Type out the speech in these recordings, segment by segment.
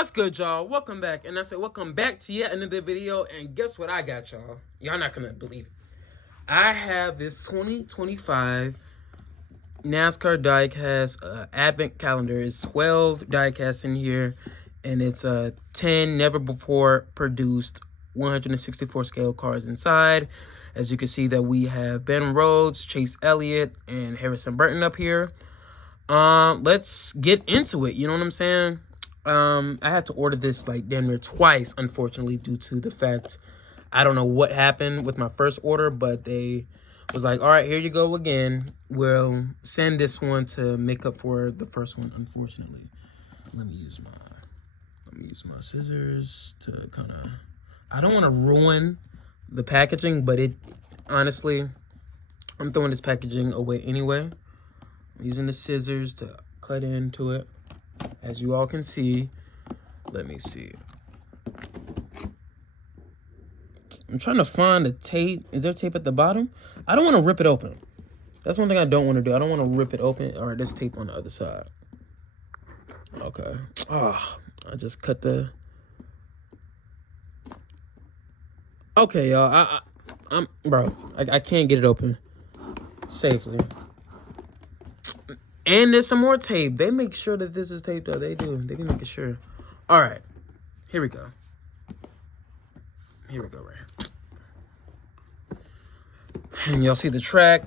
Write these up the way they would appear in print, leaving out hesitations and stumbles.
What's good, y'all? Welcome back. And I said, welcome back to yet another video. And guess what I got, y'all? Y'all not going to believe it. I have this 2025 NASCAR Diecast advent calendar. It's 12 diecasts in here. And it's 10 never before produced 164 scale cars inside. As you can see that we have Ben Rhodes, Chase Elliott, and Harrison Burton up here. Let's get into it. You know what I'm saying? I had to order this like damn near twice, unfortunately, due to the fact I don't know what happened with my first order, but they was like, all right, here you go again. We'll send this one to make up for the first one, unfortunately. Let me use my scissors to kind of, I don't want to ruin the packaging, but it honestly, I'm throwing this packaging away anyway. I'm using the scissors to cut into it. As you all can see, let me see. I'm trying to find the tape. Is there tape at the bottom? I don't want to rip it open. That's one thing I don't want to do. I don't want to rip it open. All right, there's tape on the other side. Okay. Oh, I just cut the... Okay, y'all. I can't get it open safely. And there's some more tape. They make sure that this is taped up. They do. They can make it sure. All right. Here we go. Here we go, right here. And y'all see the track.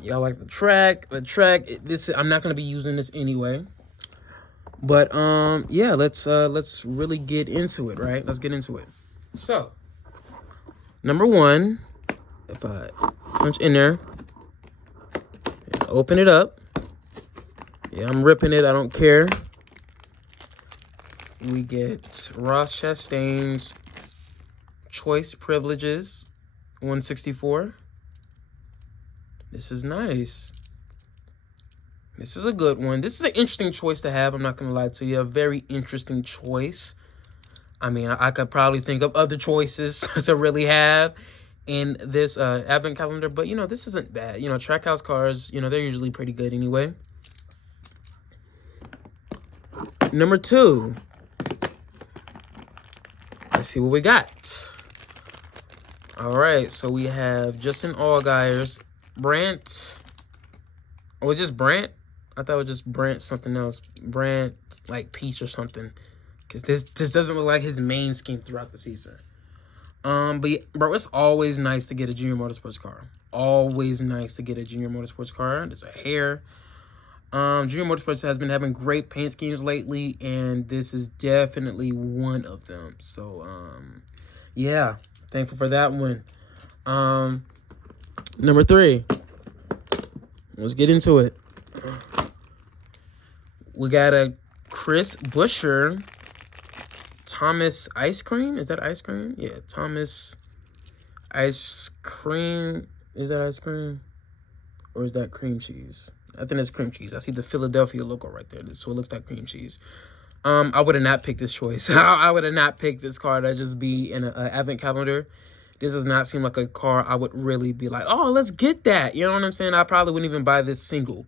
Y'all like the track. The track. I'm not going to be using this anyway. But, yeah, let's really get into it, right? Let's get into it. So, number one, if I punch in there and open it up. Yeah, I'm ripping it. I don't care. We get Ross Chastain's Choice Privileges 164. This is nice. This is a good one. This is an interesting choice to have. I'm not going to lie to you. A very interesting choice. I mean, I could probably think of other choices to really have in this advent calendar. But, you know, this isn't bad. You know, Trackhouse cars, you know, they're usually pretty good anyway. Number two, let's see what we got. All right, so we have Justin Allgaier's Brant. Oh, it's just Brant? I thought it was just Brant something else. Brant, like Peach or something. Because this doesn't look like his main scheme throughout the season. But, yeah, bro, it's always nice to get a Junior Motorsports car. Always nice to get a Junior Motorsports car. There's a hair. Junior Motorsports has been having great paint schemes lately, and this is definitely one of them. So, yeah, thankful for that one. Number three, let's get into it. We got a Chris Buescher Thomas Ice Cream. Is that ice cream? Yeah, Thomas Ice Cream. Is that ice cream? Or is that cream cheese? I think it's cream cheese. I see the Philadelphia logo right there. So it looks like cream cheese. I would have not picked this choice. I would have not picked this car to just be in an advent calendar. This does not seem like a car I would really be like, oh, let's get that. You know what I'm saying? I probably wouldn't even buy this single.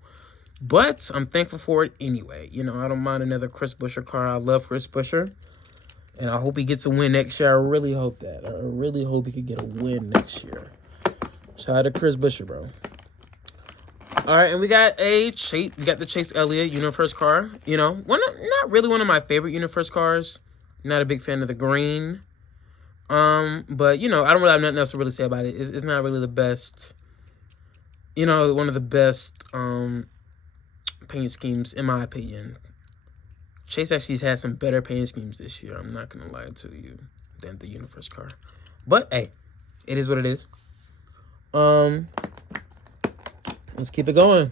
But I'm thankful for it anyway. You know, I don't mind another Chris Buescher car. I love Chris Buescher. And I hope he gets a win next year. I really hope that. I really hope he could get a win next year. Shout out to Chris Buescher, bro. All right, and we got the Chase Elliott Universe car. You know, not really one of my favorite Universe cars. Not a big fan of the green. But, you know, I don't really have nothing else to really say about it. It's not really the best, you know, one of the best paint schemes, in my opinion. Chase actually has some better paint schemes this year. I'm not going to lie to you, than the Universe car. But, hey, it is what it is. Let's keep it going.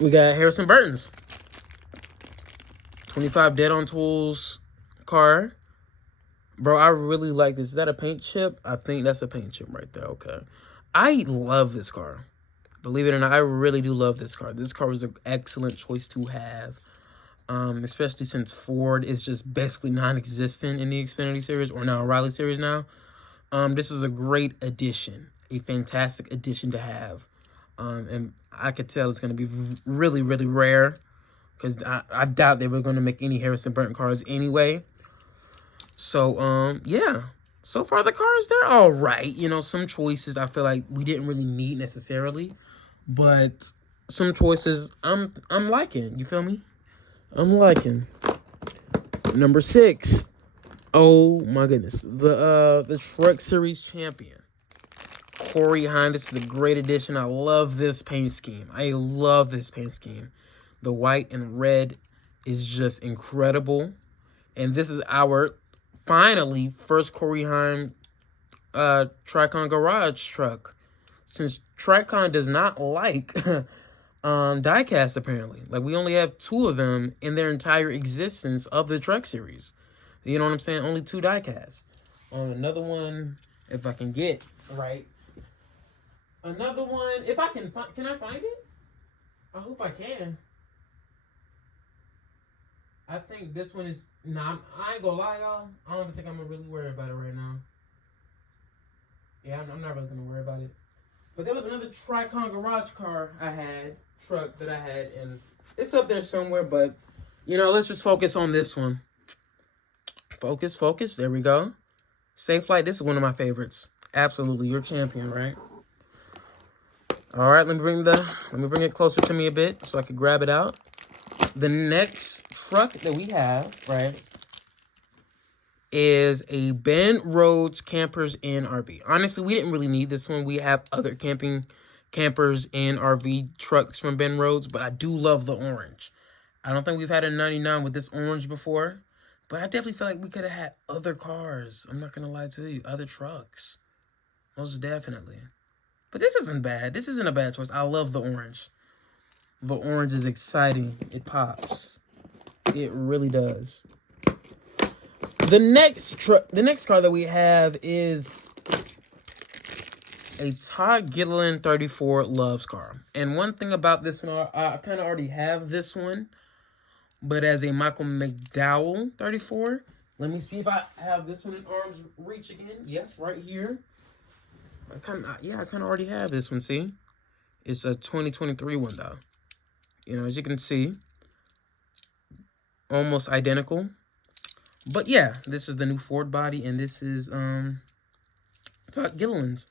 We got Harrison Burton's 25 Dead on Tools car. Bro, I really like this. Is that a paint chip? I think that's a paint chip right there. Okay. I love this car. Believe it or not, I really do love this car. This car was an excellent choice to have. Especially since Ford is just basically non-existent in the Xfinity Series, or now Raleigh Series now. This is a great addition. A fantastic addition to have. And I could tell it's going to be really, really rare. because I doubt they were going to make any Harrison Burton cars anyway. So, yeah. So far, the cars, they're all right. You know, some choices I feel like we didn't really need necessarily. But some choices I'm liking. You feel me? I'm liking. Number 6. Oh, my goodness. The Truck Series champion. Corey Hine. This is a great addition. I love this paint scheme. I love this paint scheme. The white and red is just incredible. And this is our, finally, first Corey Hine Tricon Garage truck. Since Tricon does not like diecast, apparently. Like, we only have 2 of them in their entire existence of the Truck Series. You know what I'm saying? Only 2 diecasts. Another one, if I can get right. Another one, if I can I find it? I hope I can. I think this one is, nah, I ain't gonna lie, y'all. I don't think I'm gonna really worry about it right now. Yeah, I'm not really gonna worry about it. But there was another Tricon Garage car truck that I had, and it's up there somewhere, but, you know, let's just focus on this one. Focus, there we go. Safe Flight, this is one of my favorites. Absolutely, your champion, right? All right, let me bring it closer to me a bit so I can grab it out. The next truck that we have, right, is a Ben Rhodes Campers and RV. Honestly, we didn't really need this one. We have other campers and RV trucks from Ben Rhodes, but I do love the orange. I don't think we've had a 99 with this orange before, but I definitely feel like we could have had other cars. I'm not going to lie to you. Other trucks. Most definitely. But this isn't bad. This isn't a bad choice. I love the orange. The orange is exciting. It pops. It really does. The next car that we have is a Todd Gilliland 34 Loves car. And one thing about this one, I kind of already have this one, but as a Michael McDowell 34, let me see if I have this one in arm's reach again. Yes, right here. I kind of already have this one, see? It's a 2023 one, though. You know, as you can see, almost identical. But yeah, this is the new Ford body, and this is Todd Gilliland's.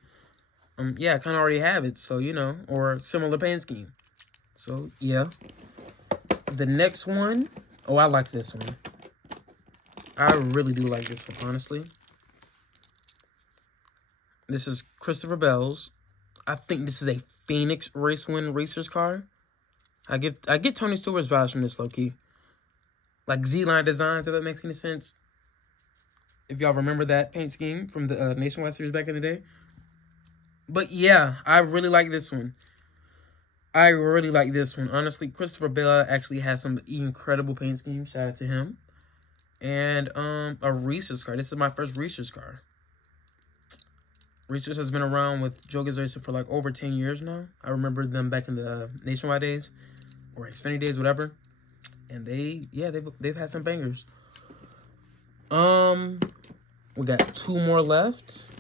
Yeah, I kind of already have it, so, you know, or similar paint scheme. So, yeah. The next one, oh, I like this one. I really do like this one, honestly. This is Christopher Bell's. I think this is a Phoenix Racewin Racers car. I get Tony Stewart's vibes from this, low-key. Like Z-Line designs, if that makes any sense. If y'all remember that paint scheme from the Nationwide Series back in the day. But yeah, I really like this one. I really like this one. Honestly, Christopher Bell actually has some incredible paint schemes. Shout out to him. And a Reese's car. This is my first Reese's car. Reese's has been around with Joe Gibbs Racing for like over 10 years now. I remember them back in the Nationwide days or Xfinity days, whatever. And they've had some bangers. We got 2 more left.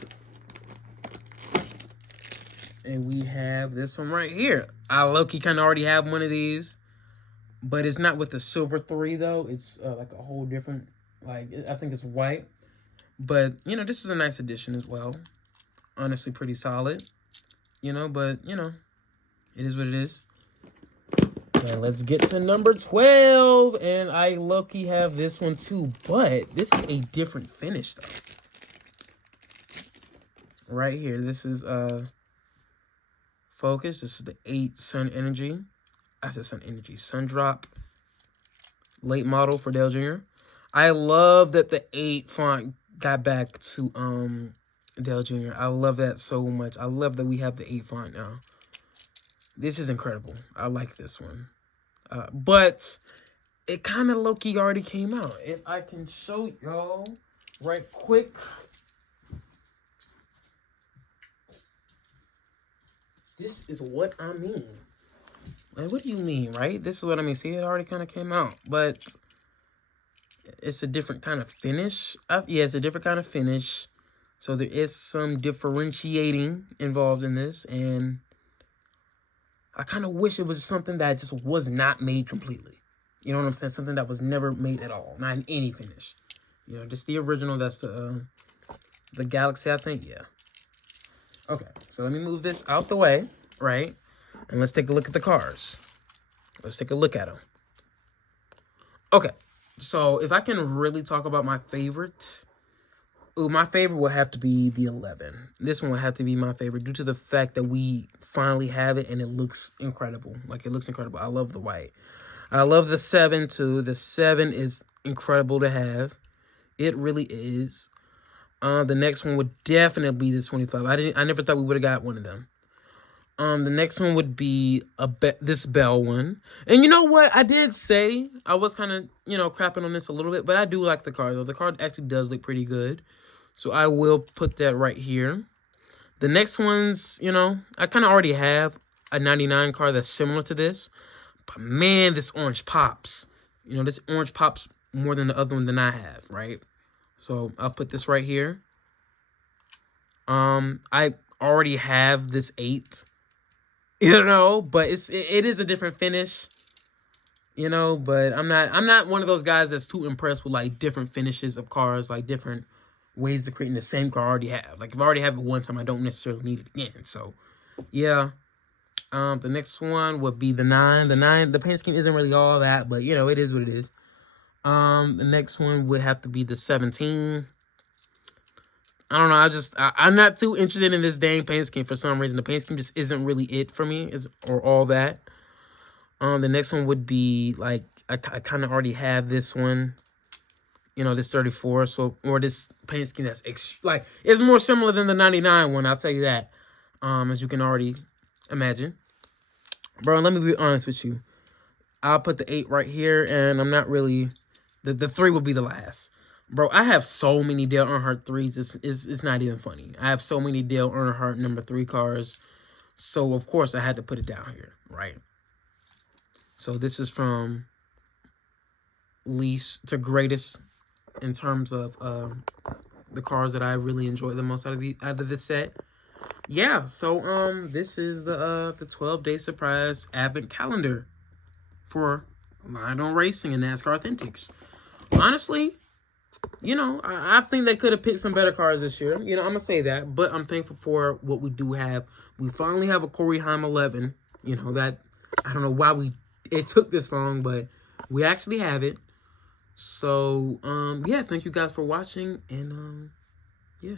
And we have this one right here. I low-key kind of already have one of these. But it's not with the silver 3, though. It's like a whole different, like, I think it's white. But, you know, this is a nice addition as well. Honestly, pretty solid. You know, but, you know, it is what it is. And let's get to number 12. And I low-key have this one, too. But this is a different finish, though. Right here. This is, Focus. This is the 8 Sun Energy. I said Sun Energy. Sun Drop. Late model for Dale Jr. I love that the 8 font got back to Dale Jr. I love that so much. I love that we have the 8 font now. This is incredible. I like this one. But it kind of low-key already came out. If I can show y'all right quick. This is what I mean. Like, what do you mean, right? This is what I mean. See, it already kind of came out. But it's a different kind of finish. Yeah, it's a different kind of finish. So there is some differentiating involved in this. And I kind of wish it was something that just was not made completely. You know what I'm saying? Something that was never made at all. Not in any finish. You know, just the original. That's the Galaxy, I think. Yeah. Okay, so let me move this out the way, right? And let's take a look at the cars. Let's take a look at them. Okay, so if I can really talk about my favorite, my favorite will have to be the 11. This one will have to be my favorite due to the fact that we finally have it and it looks incredible. Like, it looks incredible. I love the white. I love the 7 too. The 7 is incredible to have. It really is. The next one would definitely be this 25. I never thought we would have got one of them. The next one would be this Bell one. And you know what? I did say I was kind of, crapping on this a little bit, but I do like the car though. The car actually does look pretty good. So I will put that right here. The next ones, I kind of already have a 99 car that's similar to this. But man, this orange pops. This orange pops more than the other one than I have, right? So I'll put this right here. I already have this 8, but it is a different finish, but I'm not one of those guys that's too impressed with like different finishes of cars, like different ways of creating the same car I already have. Like if I already have it one time, I don't necessarily need it again. So yeah. The next one would be the 9. The 9, the paint scheme isn't really all that, but it is what it is. The next one would have to be the 17. I don't know. I'm not too interested in this dang paint scheme for some reason. The paint scheme just isn't really it for me, or all that. The next one would be like I kind of already have this one. This 34. Or this paint scheme that's it's more similar than the 99 one. I'll tell you that. As you can already imagine, bro. Let me be honest with you. I'll put the 8 right here, and I'm not really. The 3 will be the last. Bro, I have so many Dale Earnhardt 3s. It's not even funny. I have so many Dale Earnhardt number 3 cars. So, of course, I had to put it down here, right? So, this is from least to greatest in terms of the cars that I really enjoy the most out of this set. Yeah, so this is the 12-day surprise advent calendar for Lionel Racing and NASCAR Authentics. Honestly, I think they could have picked some better cars this year. I'm going to say that. But I'm thankful for what we do have. We finally have a Corey Haim 11. That, I don't know why it took this long, but we actually have it. So, yeah, thank you guys for watching. And, yeah.